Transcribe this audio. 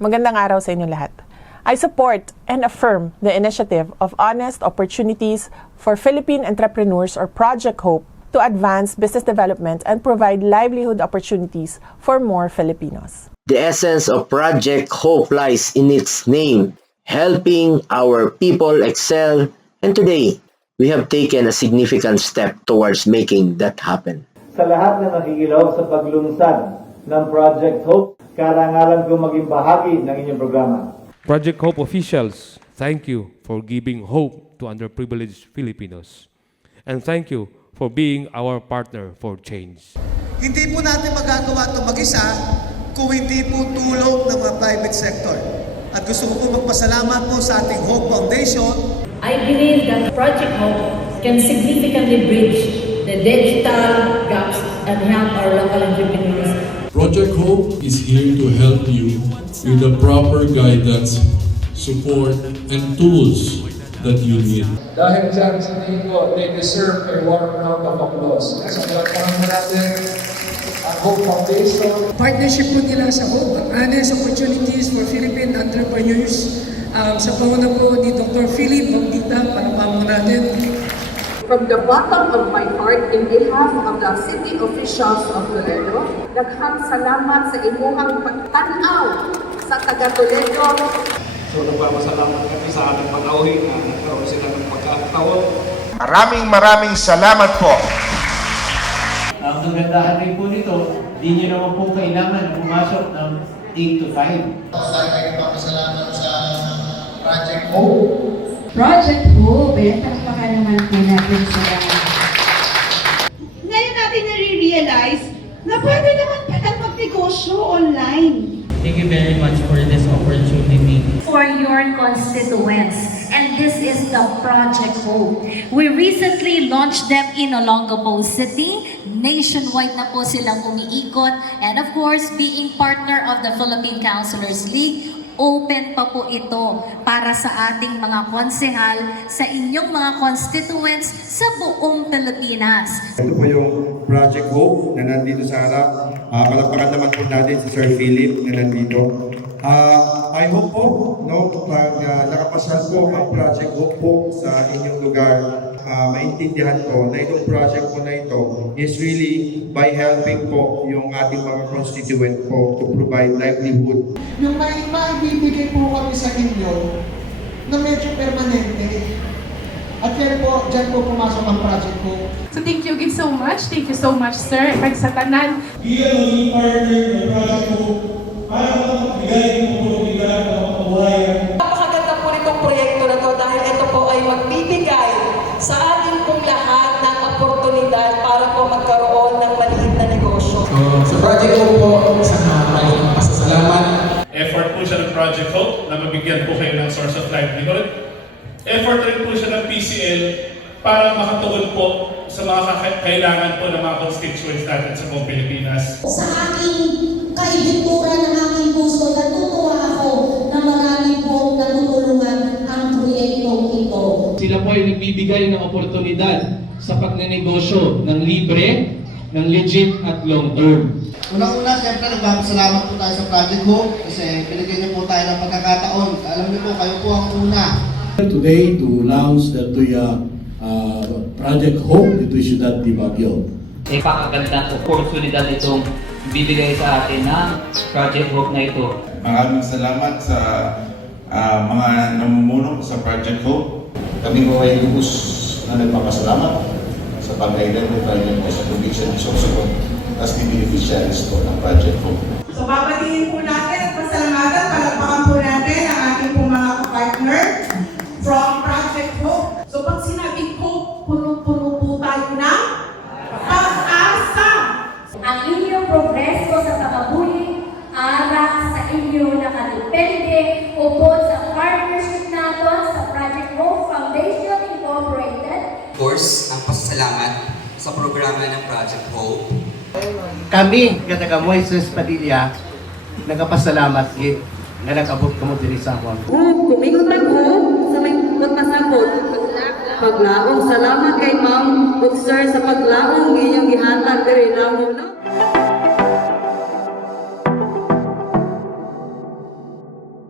Magandang araw sa inyo lahat. I support and affirm the initiative of Honest Opportunities for Philippine Entrepreneurs or Project Hope to advance business development and provide livelihood opportunities for more Filipinos. The essence of Project Hope lies in its name, helping our people excel, and today, we have taken a significant step towards making that happen. Sa lahat na nakikilaw sa paglungsad ng Project Hope, karangalan ko maging bahagi ng inyong programa. Project Hope officials, thank you for giving hope to underprivileged Filipinos. And thank you for being our partner for change. Hindi po natin magagawa ito mag-isa kung hindi po tulong ng mga private sector. At gusto ko po magpasalamat po sa ating Hope Foundation. I believe that Project Hope can significantly bridge the digital gaps and help our local entrepreneurs. Project Hope is here to help you with the proper guidance, support, and tools that you need. Dahil dyan sa tingin ko, they deserve a warm round of applause. Sa palakpakan mo natin ang Hope Foundation. Partnership po nila sa Hope, Honest Opportunities for Philippine Entrepreneurs. Sa panguna po ni Dr. Philip Bautista, palakpakan mo natin. From the bottom of my heart, in behalf of the city officials of Toledo, daghang salamat sa inyong pagtanaw sa taga Toledo. So nagpapasalamat kami sa aming panauhin na nagkaroon sila ng pagkakataon. Maraming salamat po. Ang kagandahan rin po nito, di nyo naman po kailangan pumasok ng 8 to 5. Tayo kayo nagpapasalamat sa Project Hope. Project Hope, palakpakan naman po natin sila. Ngayon natin nare-realize na pwede naman palang magnegosyo online. Thank you very much for this opportunity. For your constituents, and this is the Project Hope. We recently launched them in Olongapo City. Nationwide na po silang umiikot, and of course, being partner of the Philippine Councilors League, open pa po ito para sa ating mga konsehal, sa inyong mga constituents sa buong Pilipinas. Ito po yung Project Hope na nandito sa harap. Palakpakan naman po natin si Sir Philip na nandito. I hope po, pag nakapasal po ang Project Hope po sa inyong lugar, maintindihan ko na itong project po na ito is really by helping po yung ating mga constituent po to provide livelihood. Yung maibibigay po kami sa inyo na medyo permanente. At yan po, dyan po pumasok ang project ko. So thank you so much. Thank you so much, sir. Pag sa tanan. Bilang maging partner ng Project Hope, para magbigay mo po bilang ng kabuhayan. Napakaganda po nitong proyekto na to dahil ito po ay magbibigay sa ating pong lahat ng oportunidad para po magkaroon ng maliit na negosyo. Sa Project Hope po, isang maliit na pasasalamat. Effort po siya ng Project Hope na mabigyan po kayo ng source of livelihood. Effort rin po siya ng PCL para makatugon po sa mga kailangan po ng mga constituents natin sa buong Pilipinas. Sa aking kaibitura ng aking puso, natutuwa ako na marami pong natutulungan ang proyektong ito. Sila po ay nagbibigay ng oportunidad sa pagnenegosyo ng libre, ng legit at long term. Unang-una, siyempre, nagpapasalamat po tayo sa Project Hope kasi binigyan niyo po tayo ng pagkakataon. Alam niyo po, kayo po ang una. Today to launch the Project Hope dito Ciudad de Baguio. Ipakagandang oportunidad itong bibigay sa atin ng Project Hope na ito. Maraming salamat sa mga namumuno sa Project Hope. Kami po ay lubos na nagpapasalamat sa pag-identify niyo po sa probinsya ng Sorsogon as the beneficiaries po ng Project Hope. So babatiin po natin at pasalamatan, palakpakan po natin ang ating pong mga partner from Project Hope. So pag sinabing Hope, puno-puno po tayo ng pag-asa. Ang inyong progreso sa pagkabuhi, ara sa inyo nakadepende upod sa partnership natin sa Project Hope Foundation Incorporated. Of course, ang pasasalamat sa programa ng Project Hope. Kami, kataga Moises Padilla, nagpapasalamat nga nag-abot kamo diri sa akon. Kumingon ko sa may magpasabot. Paglaong salamat kay Ma'am ug Sir sa paglaong inyong gihatag diri namo.